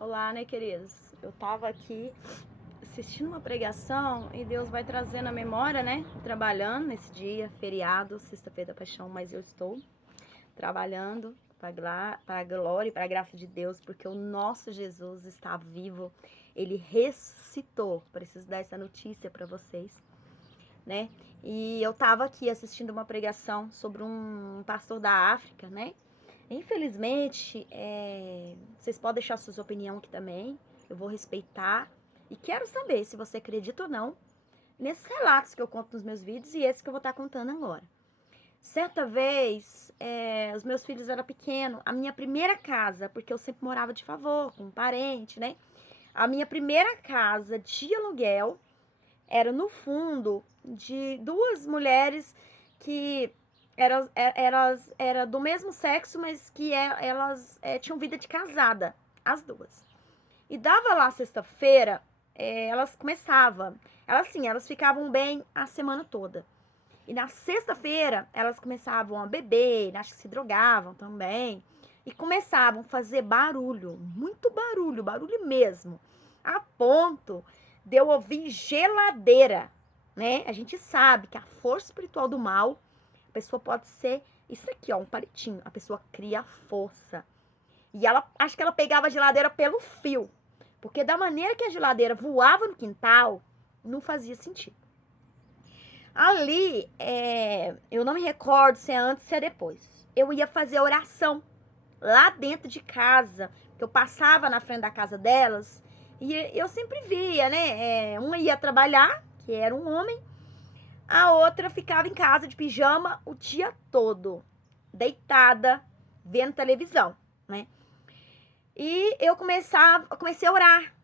Olá, né, queridos? Eu tava aqui assistindo uma pregação e Deus vai trazendo a memória, né? Trabalhando nesse dia, feriado, sexta-feira da paixão, mas eu estou trabalhando para a glória e para a graça de Deus, porque o nosso Jesus está vivo. Ele ressuscitou. Preciso dar essa notícia para vocês, né? E eu tava aqui assistindo uma pregação sobre um pastor da África, né? Infelizmente, vocês podem deixar sua opinião aqui também. Eu vou respeitar. E quero saber se você acredita ou não nesses relatos que eu conto nos meus vídeos e esse que eu vou estar contando agora. Certa vez, os meus filhos eram pequenos. A minha primeira casa, porque eu sempre morava de favor com um parente, né? A minha primeira casa de aluguel era no fundo de duas mulheres que era do mesmo sexo, mas que elas tinham vida de casada, as duas. E dava lá sexta-feira, elas começavam, elas ficavam bem a semana toda. E na sexta-feira, elas começavam a beber, acho que se drogavam também. E começavam a fazer barulho, muito barulho, barulho mesmo. A ponto de eu ouvir geladeira, né? A gente sabe que a força espiritual do mal, a pessoa pode ser isso aqui, ó, um palitinho. A pessoa cria força. E acho que ela pegava a geladeira pelo fio. Porque da maneira que a geladeira voava no quintal, não fazia sentido. Ali, eu não me recordo se é antes ou se é depois. Eu ia fazer oração lá dentro de casa, que eu passava na frente da casa delas, e eu sempre via, né? Uma ia trabalhar, que era um homem, a outra ficava em casa de pijama o dia todo, deitada, vendo televisão, né? E eu comecei a orar,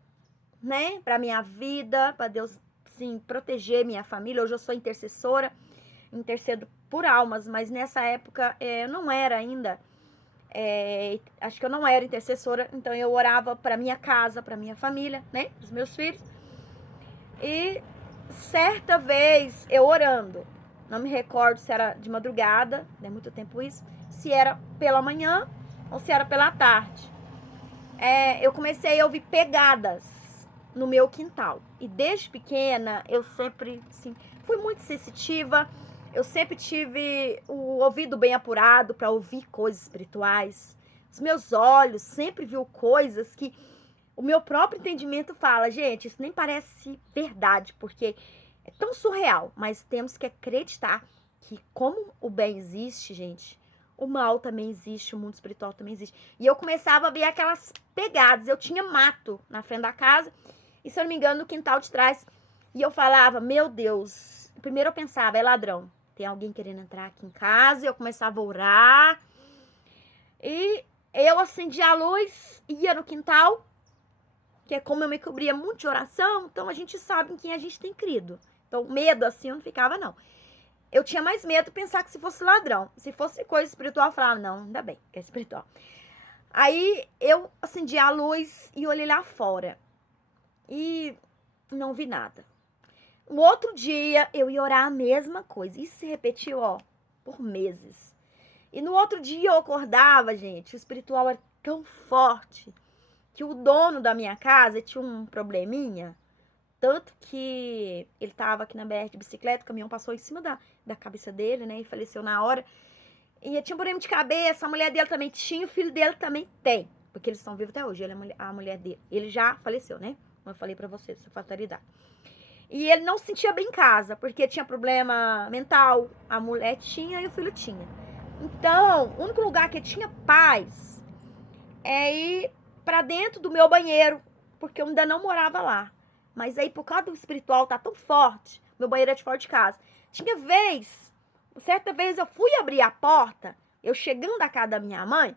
né? Pra minha vida, pra Deus, sim, proteger minha família. Hoje eu sou intercessora, intercedo por almas, mas nessa época eu não era ainda. Acho que eu não era intercessora, então eu orava para minha casa, para minha família, né, os meus filhos. E certa vez eu orando, não me recordo se era de madrugada, é muito tempo isso, se era pela manhã ou se era pela tarde. Eu comecei a ouvir pegadas no meu quintal. E desde pequena eu sempre, assim, fui muito sensitiva. Eu sempre tive o ouvido bem apurado para ouvir coisas espirituais. Os meus olhos sempre viu coisas que o meu próprio entendimento fala, gente, isso nem parece verdade, porque é tão surreal, mas temos que acreditar que como o bem existe, gente, o mal também existe, o mundo espiritual também existe. E eu começava a ver aquelas pegadas. Eu tinha mato na frente da casa, e se eu não me engano, no quintal de trás. E eu falava, meu Deus. Primeiro eu pensava, é ladrão. Tem alguém querendo entrar aqui em casa. E eu começava a orar. E eu acendia a luz, ia no quintal, que é como eu me cobria muito de oração, então a gente sabe em quem a gente tem crido. Então, medo assim eu não ficava, não. Eu tinha mais medo de pensar que se fosse ladrão. Se fosse coisa espiritual, eu falava, não, ainda bem que é espiritual. Aí eu acendi a luz e olhei lá fora. E não vi nada. No outro dia, eu ia orar a mesma coisa. Isso se repetiu, ó, por meses. E no outro dia eu acordava, gente, o espiritual era tão forte que o dono da minha casa tinha um probleminha. Tanto que ele tava aqui na BR de bicicleta, o caminhão passou em cima da cabeça dele, né? E faleceu na hora. E ele tinha um problema de cabeça, a mulher dele também tinha, o filho dele também tem. Porque eles estão vivos até hoje, a mulher dele. Ele já faleceu, né? Como eu falei pra vocês, essa fatalidade. E ele não se sentia bem em casa, porque tinha problema mental. A mulher tinha e o filho tinha. Então, o único lugar que tinha paz é ir pra dentro do meu banheiro, porque eu ainda não morava lá. Mas aí, por causa do espiritual tá tão forte, meu banheiro é de fora de casa. Tinha certa vez eu fui abrir a porta, eu chegando da casa da minha mãe,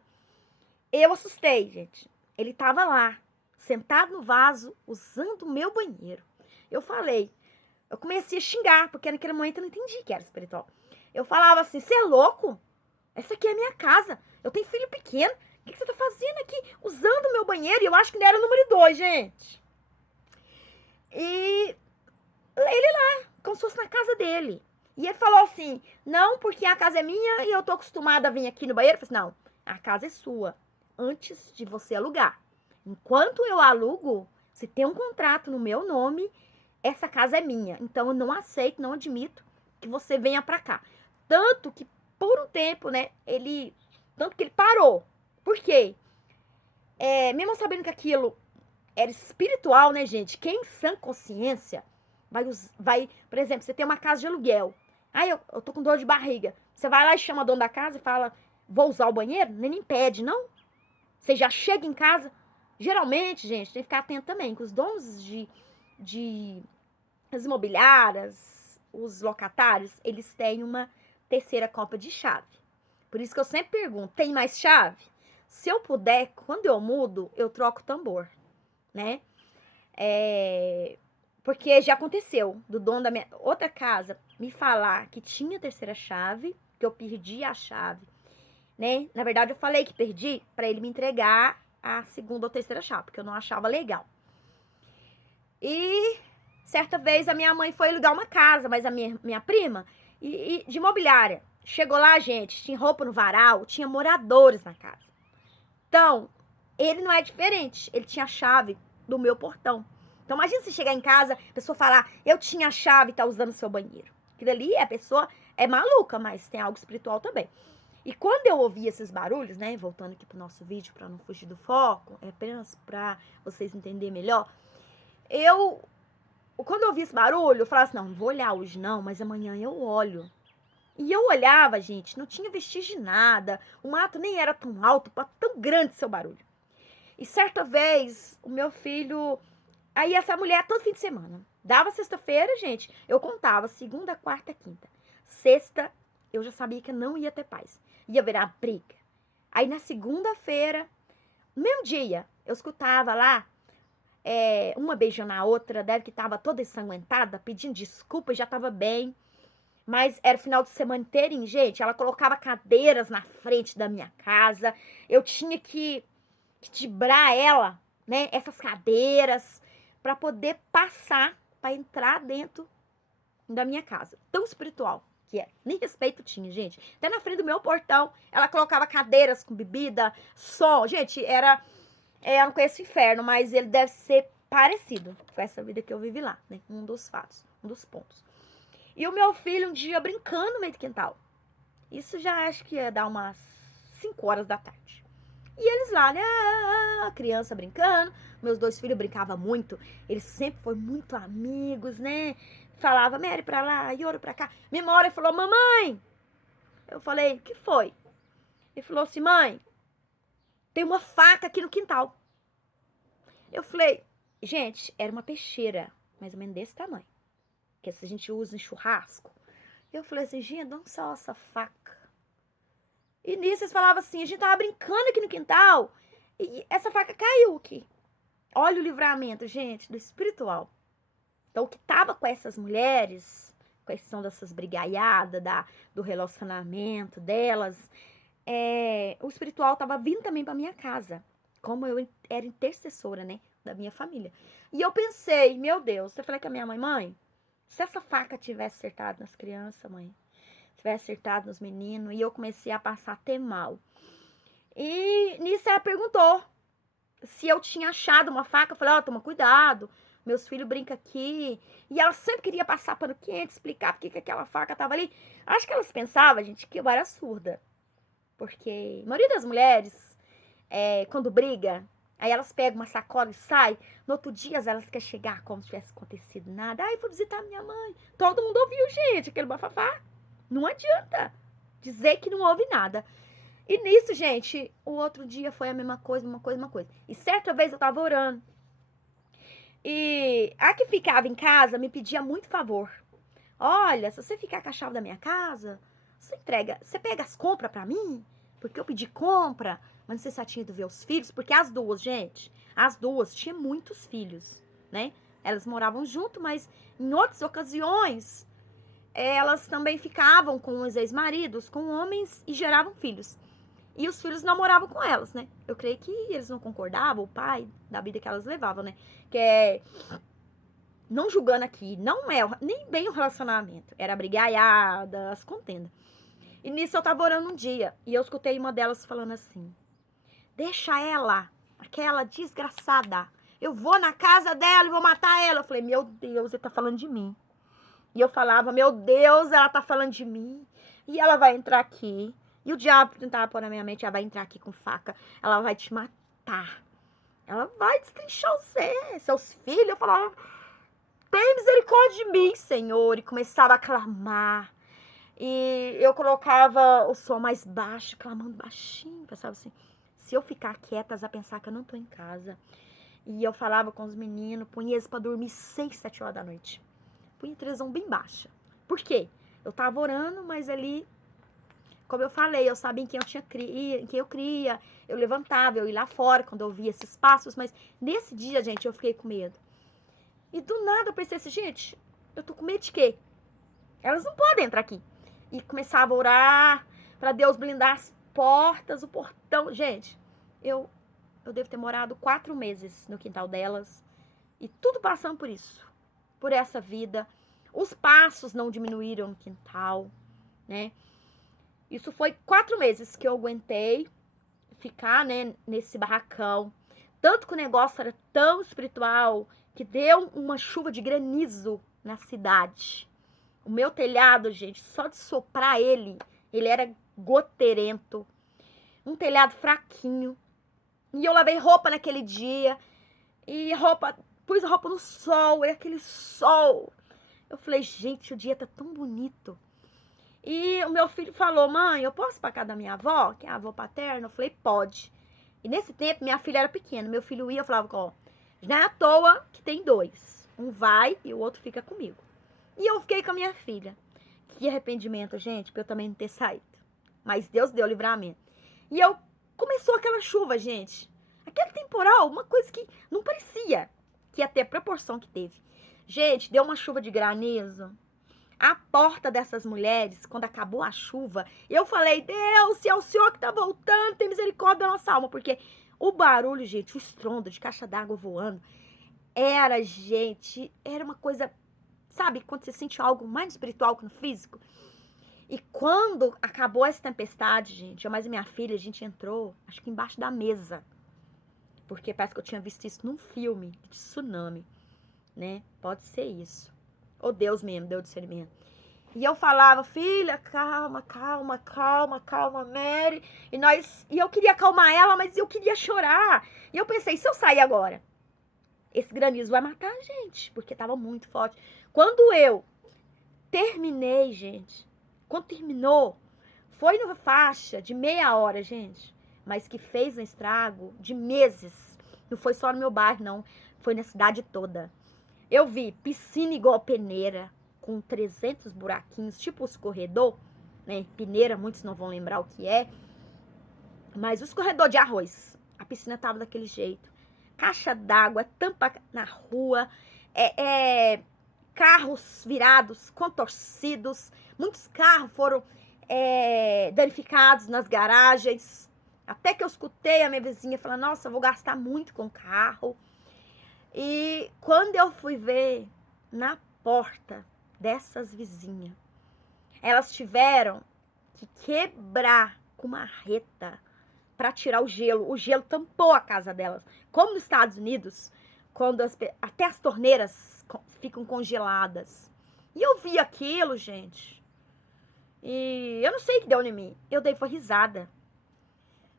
eu assustei, gente. Ele tava lá, sentado no vaso, usando o meu banheiro. Eu comecei a xingar, porque naquele momento eu não entendi que era espiritual. Eu falava assim, você é louco? Essa aqui é a minha casa, eu tenho filho pequeno, o que você tá fazendo aqui, usando o meu banheiro? E eu acho que não era o número 2, gente. E ele lá, como se fosse na casa dele. E ele falou assim, não, porque a casa é minha e eu tô acostumada a vir aqui no banheiro. Eu falei assim, não, a casa é sua, antes de você alugar. Enquanto eu alugo, se tem um contrato no meu nome, essa casa é minha. Então eu não aceito, não admito que você venha pra cá. Tanto que por um tempo, né, tanto que ele parou. Por quê? Mesmo sabendo que aquilo era espiritual, né, gente? Quem em sã consciência vai, por exemplo, você tem uma casa de aluguel. Aí eu tô com dor de barriga. Você vai lá e chama a dona da casa e fala, vou usar o banheiro? Nem me impede, não? Você já chega em casa. Geralmente, gente, tem que ficar atento também, que os donos de as imobiliárias, os locatários, eles têm uma terceira copa de chave. Por isso que eu sempre pergunto, tem mais chave? Se eu puder, quando eu mudo, eu troco o tambor, né? Porque já aconteceu do dono da minha outra casa me falar que tinha terceira chave, que eu perdi a chave, né? Na verdade, eu falei que perdi para ele me entregar a segunda ou terceira chave, porque eu não achava legal. E certa vez a minha mãe foi alugar uma casa, mas a minha prima, de imobiliária. Chegou lá, gente, tinha roupa no varal, tinha moradores na casa. Então, ele não é diferente. Ele tinha a chave do meu portão. Então, imagina se chegar em casa, a pessoa falar, eu tinha a chave e tá usando o seu banheiro. Aquilo ali, a pessoa é maluca, mas tem algo espiritual também. E quando eu ouvi esses barulhos, né, voltando aqui pro nosso vídeo, para não fugir do foco, é apenas para vocês entenderem melhor, quando eu ouvi esse barulho, eu falava assim, não vou olhar hoje não, mas amanhã eu olho. E eu olhava, gente, não tinha vestígio de nada, o mato nem era tão alto, tão grande seu barulho. E certa vez, o meu filho, aí essa mulher todo fim de semana, dava sexta-feira, gente, eu contava, segunda, quarta, quinta. Sexta, eu já sabia que não ia ter paz, ia virar briga. Aí na segunda-feira, no mesmo dia, eu escutava lá, uma beijando a outra, deve que tava toda ensanguentada, pedindo desculpa, já tava bem. Mas era final de semana inteirinho, gente. Ela colocava cadeiras na frente da minha casa. Eu tinha que tibrar ela, né? Essas cadeiras, para poder passar, para entrar dentro da minha casa. Tão espiritual que é. Nem respeito tinha, gente. Até na frente do meu portão, ela colocava cadeiras com bebida, som. Gente, eu não conheço o inferno, mas ele deve ser parecido com essa vida que eu vivi lá, né? Um dos fatos, um dos pontos. E o meu filho um dia brincando no meio do quintal. Isso já acho que ia dar umas 5 horas da tarde. E eles lá, né? A criança brincando. Meus 2 filhos brincavam muito. Eles sempre foram muito amigos, né? Falava, Mary pra lá, Yoro pra cá. Mesma hora ele falou, mamãe. Eu falei, o que foi? Ele falou assim, mãe, tem uma faca aqui no quintal. Eu falei, gente, era uma peixeira, mais ou menos desse tamanho. Que a gente usa em churrasco. Eu falei assim, gente, não só essa faca. E nisso eles falavam assim, a gente tava brincando aqui no quintal e essa faca caiu aqui. Olha o livramento, gente, do espiritual. Então, o que tava com essas mulheres, questão dessas brigaiadas, do relacionamento delas, o espiritual tava vindo também pra minha casa. Como eu era intercessora, né, da minha família. E eu pensei, meu Deus, eu falei com a minha mãe, se essa faca tivesse acertado nas crianças, mãe, tivesse acertado nos meninos, e eu comecei a passar até mal. E nisso ela perguntou se eu tinha achado uma faca. Eu falei, toma cuidado, meus filhos brincam aqui. E ela sempre queria passar pano quente, explicar porque que aquela faca tava ali. Acho que elas pensavam, gente, que eu era surda. Porque a maioria das mulheres, quando briga, aí elas pegam uma sacola e saem. No outro dia, elas querem chegar como se tivesse acontecido nada. Ai, vou visitar minha mãe. Todo mundo ouviu, gente, aquele bafafá. Não adianta dizer que não houve nada. E nisso, gente, o outro dia foi a mesma coisa, uma coisa, uma coisa. E certa vez eu tava orando. E a que ficava em casa me pedia muito favor. Olha, se você ficar com a chave da minha casa, você pega as compras pra mim? Porque eu pedi compra, mas não sei se ela tinha ido ver os filhos, porque as duas, gente, as duas tinham muitos filhos, né? Elas moravam junto, mas em outras ocasiões, elas também ficavam com os ex-maridos, com homens e geravam filhos. E os filhos não moravam com elas, né? Eu creio que eles não concordavam, o pai, da vida que elas levavam, né? Não julgando aqui, não é nem bem o relacionamento. Era a brigaiada, as contendas. E nisso eu tava orando um dia, e eu escutei uma delas falando assim, deixa ela aquela desgraçada. Eu vou na casa dela e vou matar ela. Eu falei, meu Deus, ele tá falando de mim. E eu falava, meu Deus, ela tá falando de mim. E ela vai entrar aqui. E o diabo tentava pôr na minha mente, ela vai entrar aqui com faca. Ela vai te matar. Ela vai destrinchar você, seus filhos. Eu falava, tem misericórdia de mim, Senhor. E começava a clamar. E eu colocava o som mais baixo, clamando baixinho. Pensava assim, se eu ficar quieta, elas vão pensar que eu não tô em casa. E eu falava com os meninos, punha eles pra dormir 6, 7 horas da noite. Punha televisão bem baixa. Por quê? Eu tava orando, mas ali, como eu falei, eu sabia em quem eu cria. Eu levantava, eu ia lá fora quando eu via esses passos. Mas nesse dia, gente, eu fiquei com medo. E do nada eu pensei assim, gente, eu tô com medo de quê? Elas não podem entrar aqui. E começava a orar pra Deus blindar as portas, o portão. Gente, eu devo ter morado 4 meses no quintal delas. E tudo passando por isso. Por essa vida. Os passos não diminuíram no quintal, né? Isso foi 4 meses que eu aguentei ficar, né, nesse barracão. Tanto que o negócio era tão espiritual que deu uma chuva de granizo na cidade. O meu telhado, gente, só de soprar ele era goteirento. Um telhado fraquinho. E eu lavei roupa naquele dia. E pus a roupa no sol, e aquele sol. Eu falei, gente, o dia tá tão bonito. E o meu filho falou, mãe, eu posso ir pra casa da minha avó, que é a avó paterna? Eu falei, pode. E nesse tempo, minha filha era pequena. Meu filho ia, eu falava, ó, não é à toa que tem 2. Um vai e o outro fica comigo. E eu fiquei com a minha filha. Que arrependimento, gente, pra eu também não ter saído. Mas Deus deu livramento. E começou aquela chuva, gente. Aquele temporal, uma coisa que não parecia que ia ter a proporção que teve. Gente, deu uma chuva de granizo. A porta dessas mulheres, quando acabou a chuva, eu falei, Deus, se é o Senhor que tá voltando, tem misericórdia da nossa alma. Porque o barulho, gente, o estrondo de caixa d'água voando, era uma coisa, sabe, quando você sente algo mais espiritual que no físico. E quando acabou essa tempestade, gente, eu mais e minha filha, a gente entrou, acho que embaixo da mesa. Porque parece que eu tinha visto isso num filme de tsunami, né? Pode ser isso. Ou Deus mesmo, deu discernimento. E eu falava, filha, calma, calma, calma, calma, Mary. E eu queria acalmar ela, mas eu queria chorar. E eu pensei, se eu sair agora, esse granizo vai matar a gente, porque tava muito forte. Quando eu terminei, gente, quando terminou, foi numa faixa de meia hora, gente, mas que fez um estrago de meses. Não foi só no meu bairro, não. Foi na cidade toda. Eu vi piscina igual peneira, com 300 buraquinhos, tipo os escorredor, né? Peneira, muitos não vão lembrar o que é. Mas o escorredor de arroz. A piscina tava daquele jeito. Caixa d'água, tampa na rua, carros virados, contorcidos. Muitos carros foram danificados nas garagens. Até que eu escutei a minha vizinha falando, nossa, eu vou gastar muito com carro. E quando eu fui ver na porta dessas vizinhas, elas tiveram que quebrar com marreta para tirar o gelo. O gelo tampou a casa delas. Como nos Estados Unidos, quando até as torneiras ficam congeladas. E eu vi aquilo, gente. E eu não sei o que deu em mim. Eu dei foi risada.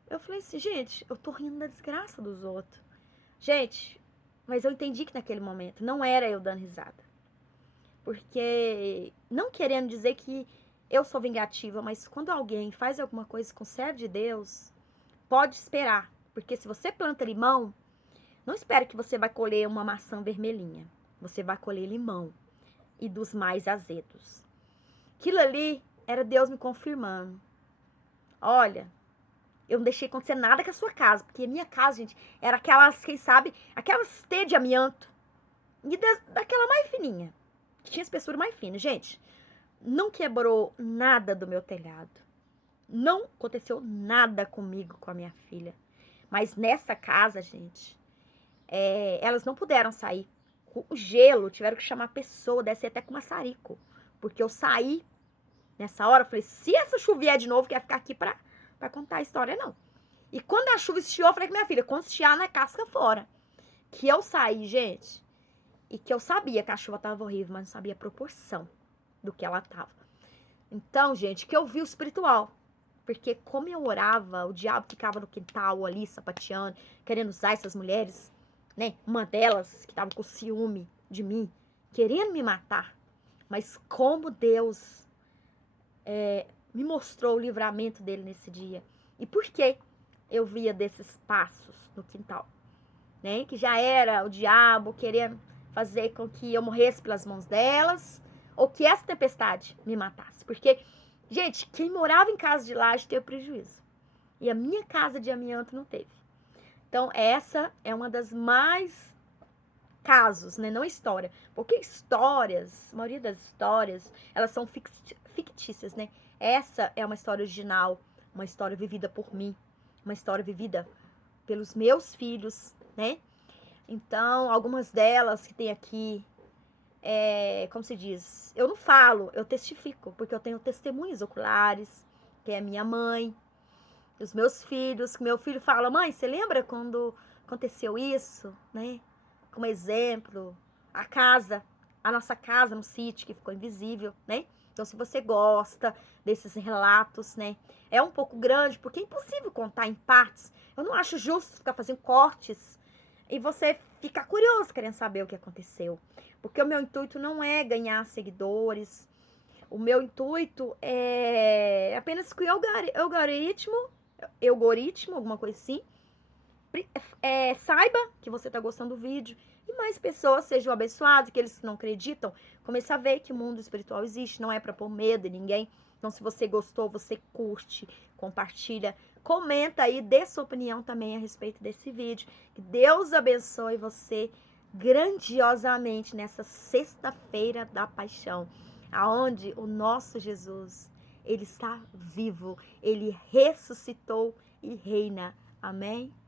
Eu falei assim, gente, eu tô rindo da desgraça dos outros. Gente, mas eu entendi que naquele momento não era eu dando risada. Porque, não querendo dizer que eu sou vingativa, mas quando alguém faz alguma coisa com o servo de Deus, pode esperar. Porque se você planta limão, não espere que você vai colher uma maçã vermelhinha. Você vai colher limão e dos mais azedos. Aquilo ali era Deus me confirmando. Olha, eu não deixei acontecer nada com a sua casa, porque a minha casa, gente, era aquelas, quem sabe, aquelas T de amianto. E daquela mais fininha, que tinha espessura mais fina. Gente, não quebrou nada do meu telhado. Não aconteceu nada comigo, com a minha filha. Mas nessa casa, gente, elas não puderam sair. O gelo, tiveram que chamar a pessoa, descer até com maçarico. Porque eu saí nessa hora, eu falei, se essa chuvier de novo, quer ficar aqui pra contar a história, não. E quando a chuva estiou, eu falei com minha filha, quando estiar, na casca fora. Que eu saí, gente, e que eu sabia que a chuva tava horrível, mas não sabia a proporção do que ela tava. Então, gente, que eu vi o espiritual. Porque como eu orava, o diabo ficava no quintal ali, sapateando, querendo usar essas mulheres, né? Uma delas que tava com ciúme de mim, querendo me matar. Mas como Deus me mostrou o livramento dele nesse dia. E por que eu via desses passos no quintal, né? Que já era o diabo querendo fazer com que eu morresse pelas mãos delas, ou que essa tempestade me matasse. Porque, gente, quem morava em casa de laje teve prejuízo. E a minha casa de amianto não teve. Então, essa é uma das mais casos, né? Não história. Porque histórias, a maioria das histórias, elas são fictícias, né? Essa é uma história original, uma história vivida por mim, uma história vivida pelos meus filhos, né? Então, algumas delas que tem aqui, como se diz, eu não falo, eu testifico, porque eu tenho testemunhos oculares, que é a minha mãe, os meus filhos, que meu filho fala, mãe, você lembra quando aconteceu isso, né? Como exemplo, a nossa casa no sítio, que ficou invisível, né? Então, se você gosta desses relatos, né? É um pouco grande, porque é impossível contar em partes. Eu não acho justo ficar fazendo cortes e você ficar curioso, querendo saber o que aconteceu. Porque o meu intuito não é ganhar seguidores. O meu intuito é apenas que o algoritmo, alguma coisa assim, saiba que você está gostando do vídeo e mais pessoas sejam abençoadas, que eles que não acreditam, comece a ver que o mundo espiritual existe, não é para pôr medo em ninguém. Então, se você gostou, você curte, compartilha, comenta aí, dê sua opinião também a respeito desse vídeo. Que Deus abençoe você grandiosamente nessa sexta-feira da paixão, aonde o nosso Jesus, ele está vivo, ele ressuscitou e reina. Amém?